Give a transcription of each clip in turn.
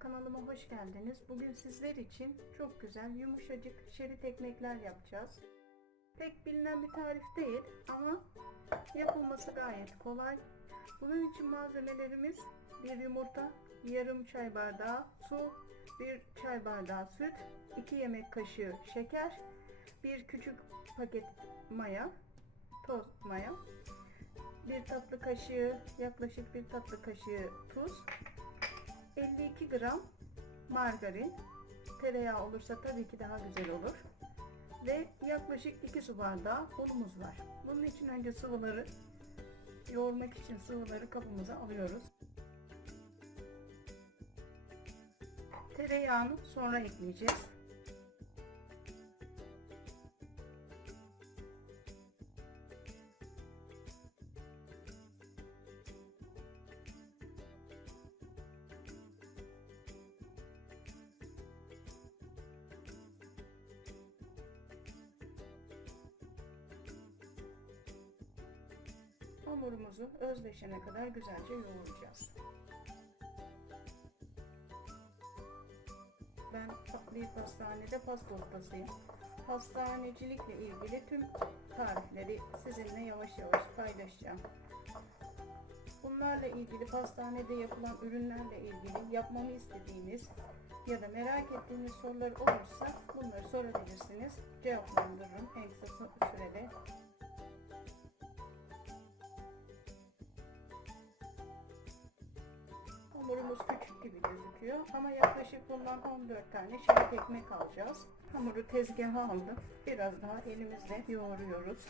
Kanalıma hoş geldiniz. Bugün sizler için çok güzel yumuşacık şerit ekmekler yapacağız. Pek bilinen bir tarif değil ama yapılması gayet kolay. Bunun için malzemelerimiz bir yumurta, yarım çay bardağı su, bir çay bardağı süt, 2 yemek kaşığı şeker, bir küçük paket maya, toz maya, bir tatlı kaşığı, yaklaşık bir tatlı kaşığı tuz, 52 gram margarin, tereyağı olursa tabii ki daha güzel olur. Ve yaklaşık 2 su bardağı unumuz var. Bunun için önce sıvıları yoğurmak için sıvıları kabımıza alıyoruz. Tereyağını sonra ekleyeceğiz. Hamurumuzu özleşene kadar güzelce yoğuracağız. Ben bir pastanede pasta ustasıyım. Pastanecilikle ilgili tüm tarifleri sizinle yavaş yavaş paylaşacağım. Bunlarla ilgili pastanede yapılan ürünlerle ilgili yapmamı istediğiniz ya da merak ettiğiniz sorular olursa bunları sorabilirsiniz. Cevaplandırırım en kısa sürede. Hamurumuz küçük gibi gözüküyor ama yaklaşık bundan 14 tane şerit ekmek alacağız. Hamuru tezgaha aldım. Biraz daha elimizle yoğuruyoruz.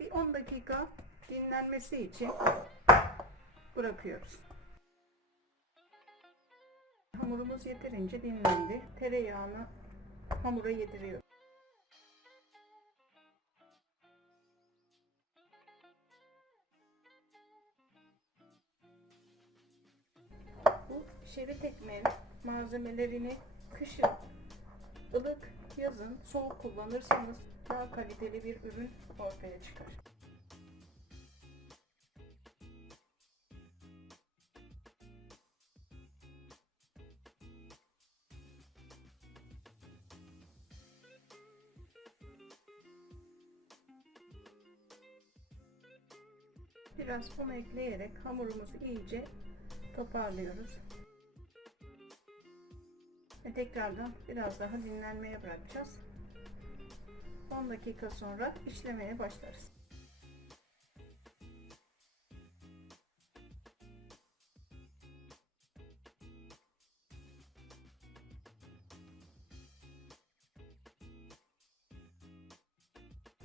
Bir 10 dakika dinlenmesi için bırakıyoruz. Hamurumuz yeterince dinlendi. Tereyağını hamura yediriyoruz. Şerit ekmeğin malzemelerini kışın ılık, yazın soğuk kullanırsanız daha kaliteli bir ürün ortaya çıkar. Biraz un ekleyerek hamurumuzu iyice toparlıyoruz. Tekrardan biraz daha dinlenmeye bırakacağız. 10 dakika sonra işlemeye başlarız.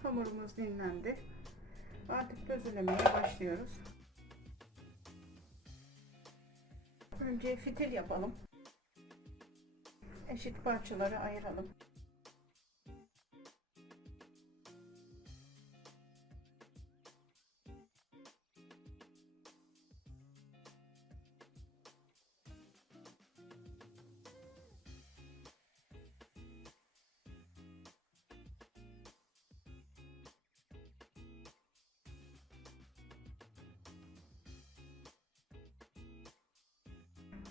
Hamurumuz dinlendi. Artık közlemeye başlıyoruz. Önce fitil yapalım. Eşit parçalara ayıralım.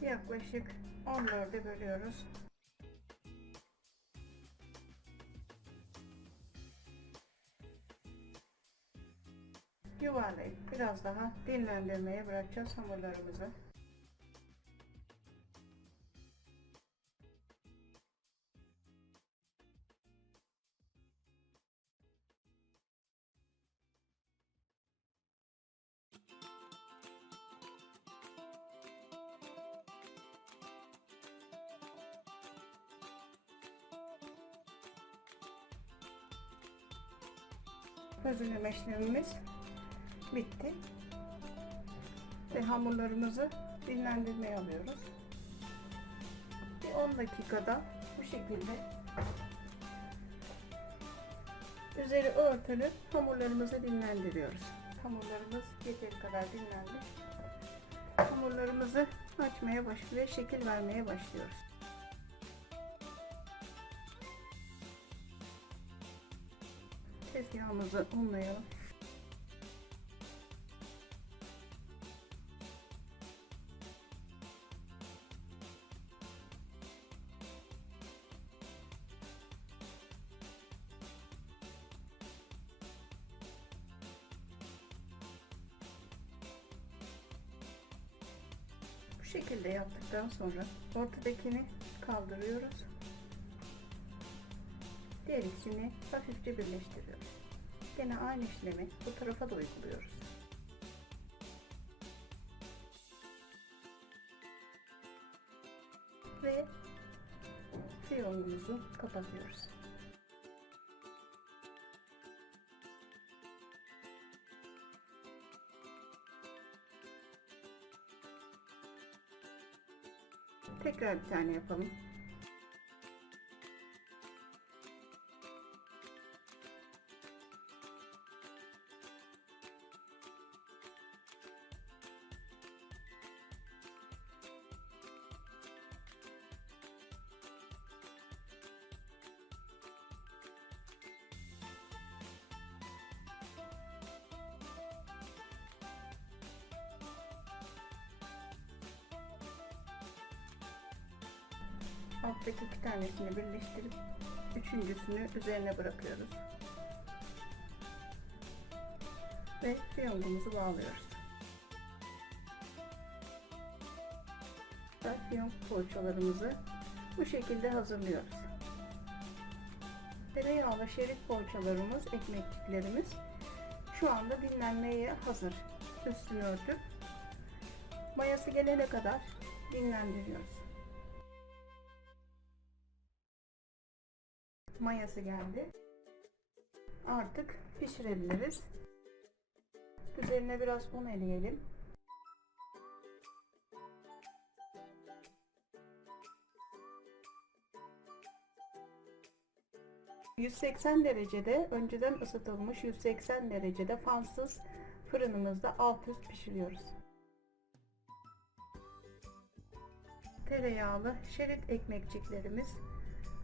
Yaklaşık 14'e bölüyoruz. Yuvarlayıp biraz daha dinlendirmeye bırakacağız hamurlarımızı. Hazırlama işlemimiz bitti. Ve hamurlarımızı dinlendirmeye alıyoruz. Bir 10 dakikada bu şekilde üzeri örtülü hamurlarımızı dinlendiriyoruz. Hamurlarımız yeteri kadar dinlendi. Hamurlarımızı açmaya başlıyor, şekil vermeye başlıyoruz. Tezgahımızı unlayalım. Şekilde yaptıktan sonra ortadakini kaldırıyoruz. Diğer ikisini hafifçe birleştiriyoruz. Gene aynı işlemi bu tarafa da uyguluyoruz. Ve fiyongumuzu kapatıyoruz. Tekrar bir tane yapalım. Alttaki iki tanesini birleştirip üçüncüsünü üzerine bırakıyoruz. Ve fiyongumuzu bağlıyoruz. Fiyonk poğaçalarımızı bu şekilde hazırlıyoruz. Tereyağlı şerit poğaçalarımız, ekmekliklerimiz şu anda dinlenmeye hazır. Üstünü örtüp mayası gelene kadar dinlendiriyoruz. Mayası geldi. Artık pişirebiliriz. Üzerine biraz un eleyelim. ...180 derecede önceden ısıtılmış 180 derecede fansız fırınımızda alt üst pişiriyoruz. Tereyağlı şerit ekmekçiklerimiz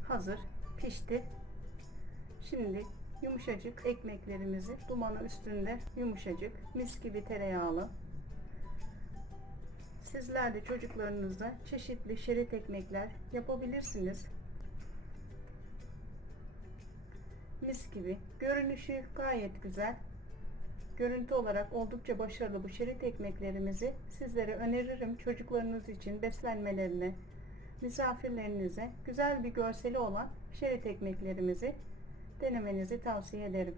hazır pişti. Şimdi yumuşacık ekmeklerimizi dumanı üstünde yumuşacık mis gibi tereyağlı. Sizler de çocuklarınızla çeşitli şerit ekmekler yapabilirsiniz. Mis gibi. Görünüşü gayet güzel. Görüntü olarak oldukça başarılı bu şerit ekmeklerimizi sizlere öneririm. Çocuklarınız için beslenmelerine, misafirlerinize güzel bir görseli olan şerit ekmeklerimizi denemenizi tavsiye ederim.